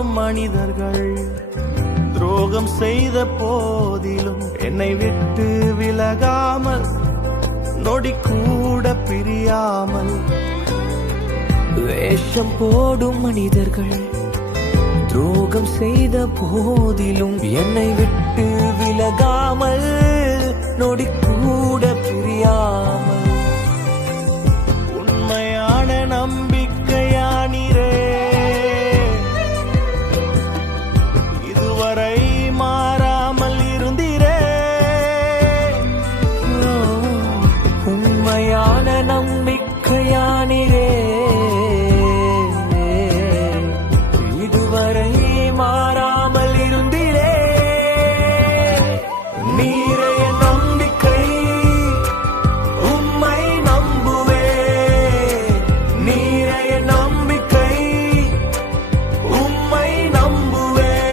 போடும் மனிதர்கள் துரோகம் செய்த போதிலும் என்னை விட்டு விலகாமல் நொடி கூட பிரியாமல் வேஷம் போடும் மனிதர்கள் துரோகம் செய்த போதிலும் என்னை விட்டு விலகாமல் நொடி கூட பிரியாமல்